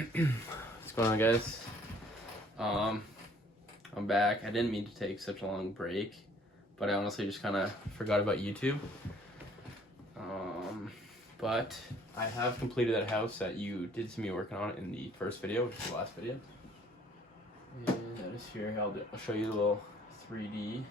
What's going on, guys? I'm back. I didn't mean to take such a long break, but I honestly just kind of forgot about YouTube. But I have completed that house that you did see me working on in the first video, which is the last video. And that is here. I'll show you a little 3D.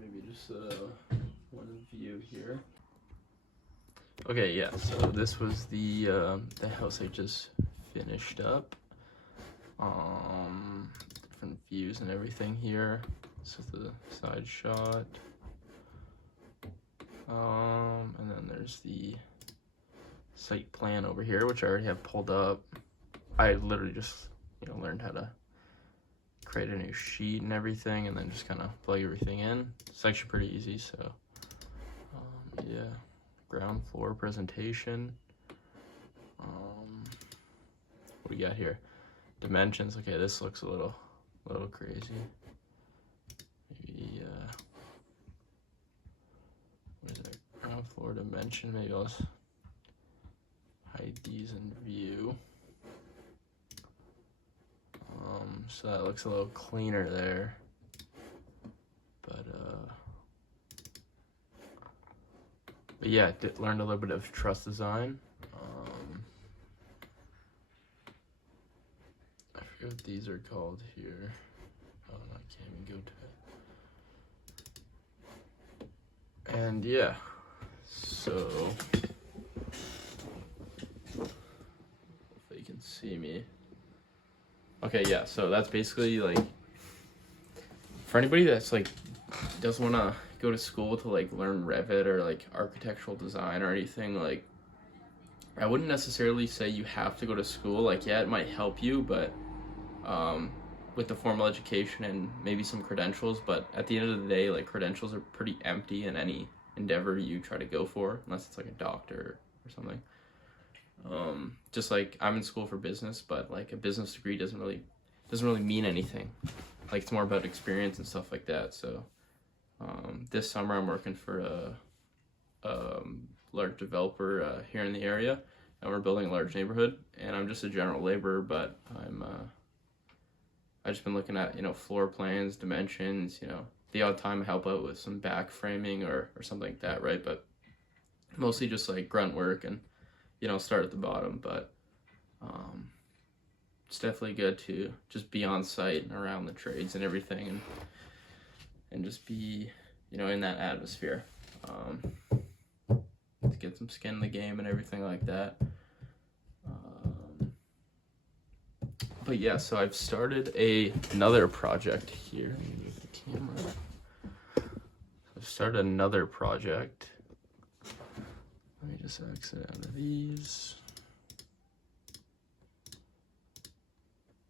Maybe just one view here. Okay, yeah. So this was the house I just finished up. Different views and everything here. This is the side shot. And then there's the site plan over here, which I already have pulled up. I literally just, learned how to create a new sheet and everything, and then just kind of plug everything in. It's actually pretty easy. So, yeah, ground floor presentation. What do we got here? Dimensions. Okay, this looks a little crazy. Maybe what is it? Ground floor dimension. Maybe I'll just hide these in view. So that looks a little cleaner there. But yeah, learned a little bit of truss design. I forget what these are called here. Oh no, I can't even go to it. And yeah, so if you can see me. Okay, yeah, so that's basically like for anybody that's like doesn't want to go to school to like learn Revit or like architectural design or anything. Like, I wouldn't necessarily say you have to go to school. Like, yeah, it might help you, but with the formal education and maybe some credentials, but at the end of the day, like, credentials are pretty empty in any endeavor you try to go for, unless it's like a doctor or something. Just like I'm in school for business, but like a business degree doesn't really mean anything. Like, it's more about experience and stuff like that. So this summer I'm working for a large developer here in the area, and we're building a large neighborhood, and I'm just a general laborer, but I've just been looking at, floor plans, dimensions, the odd time I help out with some back framing or something like that, right? But mostly just like grunt work and, start at the bottom. But it's definitely good to just be on site and around the trades and everything, and just be, in that atmosphere, to get some skin in the game and everything like that. But yeah, so I've started another project here. Let me move the camera. I've started another project. Let me just exit out of these.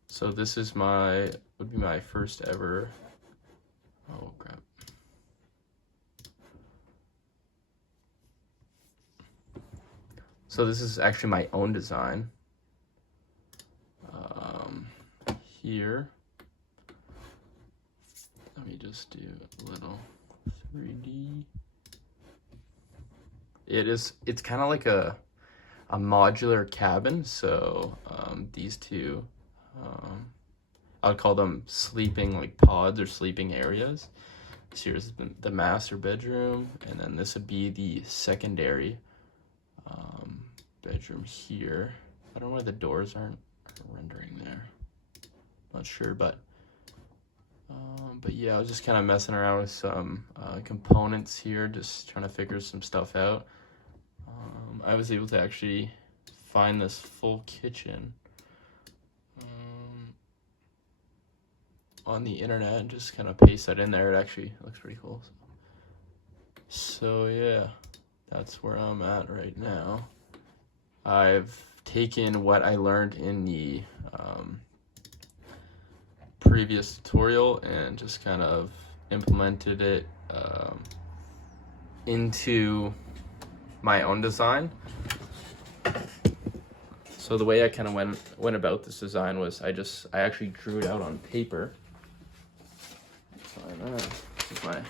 So this is would be my first ever. Oh crap. So this is actually my own design. Here, let me just do a little 3D. It's kind of like a modular cabin. So these two, I would call them sleeping like pods or sleeping areas. So here's the master bedroom, and then this would be the secondary bedroom here. I don't know why the doors aren't rendering there. Not sure, but yeah, I was just kind of messing around with some components here, just trying to figure some stuff out. I was able to actually find this full kitchen on the internet and just kind of paste that in there. It actually looks pretty cool. So yeah, that's where I'm at right now. I've taken what I learned in the previous tutorial and just kind of implemented it into my own design. So the way I kind of went about this design was I actually drew it out on paper. So And this is my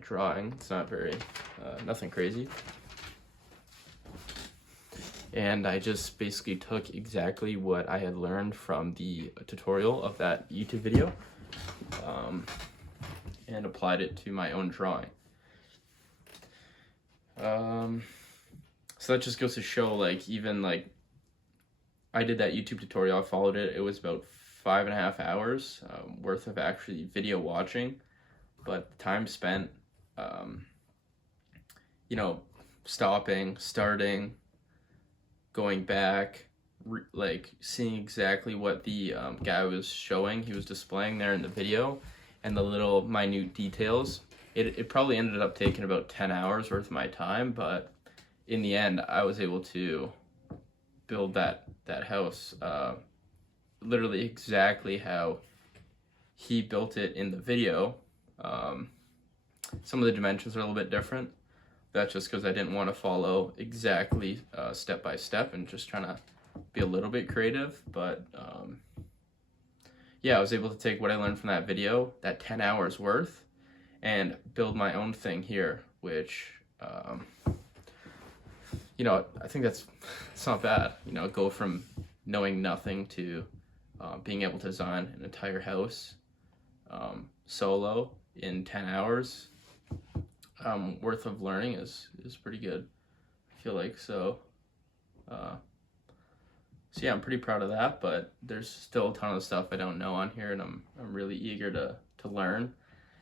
drawing. It's not very, nothing crazy. And I just basically took exactly what I had learned from the tutorial of that YouTube video, and applied it to my own drawing. So that just goes to show, like, even like I did that YouTube tutorial, I followed it. It was about 5.5 hours worth of actually video watching, but the time spent, you know, stopping, starting, going back, like seeing exactly what the guy was showing, he was displaying there in the video, and the little minute details. It probably ended up taking about 10 hours worth of my time, but in the end, I was able to build that house literally exactly how he built it in the video. Some of the dimensions are a little bit different. That's just because I didn't want to follow exactly step by step and just trying to be a little bit creative. But yeah, I was able to take what I learned from that video, that 10 hours worth, and build my own thing here, which, you know, I think it's not bad. You know, go from knowing nothing to being able to design an entire house solo in 10 hours worth of learning is pretty good, I feel like. So yeah, I'm pretty proud of that, but there's still a ton of stuff I don't know on here, and I'm really eager to learn.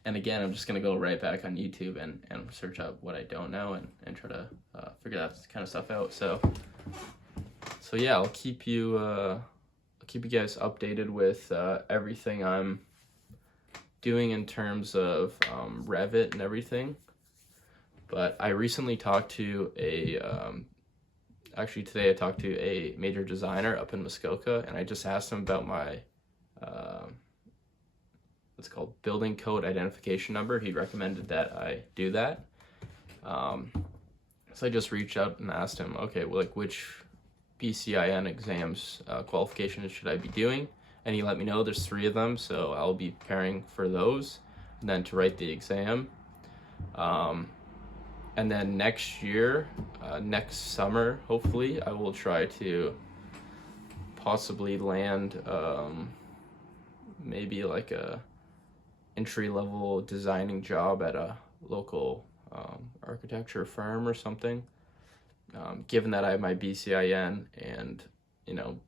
And again, I'm just gonna go right back on YouTube and search out what I don't know and try to figure that kind of stuff out. So yeah, I'll keep you guys updated with everything I'm doing in terms of Revit and everything. But I recently talked to actually today I talked to a major designer up in Muskoka, and I just asked him about my what's called building code identification number. He recommended that I do that. So I just reached out and asked him, okay, well, like, which BCIN exams qualifications should I be doing? And he let me know there's 3 of them, so I'll be preparing for those and then to write the exam. And then next year, next summer, hopefully, I will try to possibly land maybe like a entry-level designing job at a local architecture firm or something. Given that I have my BCIN and, you know,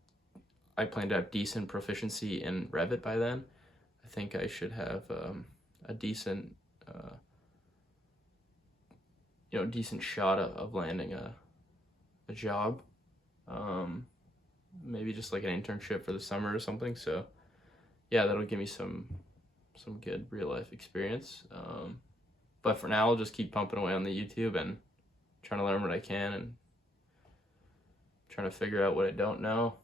I plan to have decent proficiency in Revit by then, I think I should have a decent decent shot of landing a job, maybe just like an internship for the summer or something. So yeah, that'll give me some good real life experience. But for now, I'll just keep pumping away on the YouTube and trying to learn what I can and trying to figure out what I don't know.